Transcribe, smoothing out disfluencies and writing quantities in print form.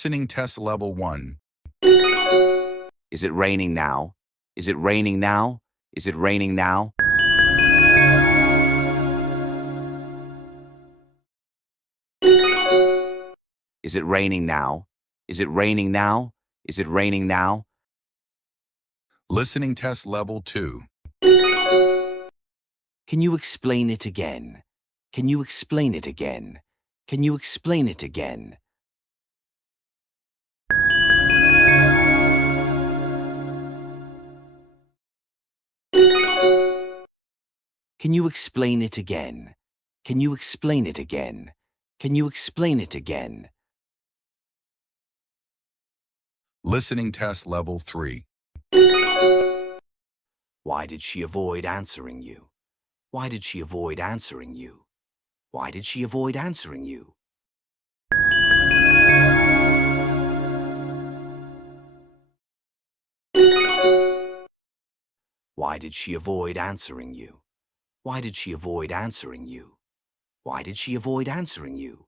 Listening test level 1. Is it raining now? Is it raining now? Is it raining now? Is it raining now? Is it raining now? Is it raining now? Listening test level 2. Can you explain it again? Can you explain it again? Can you explain it again? Can you explain it again? Can you explain it again? Can you explain it again? Listening test level 3. Why did she avoid answering you? Why did she avoid answering you? Why did she avoid answering you? Why did she avoid answering you? Why did she avoid answering you? Why did she avoid answering you?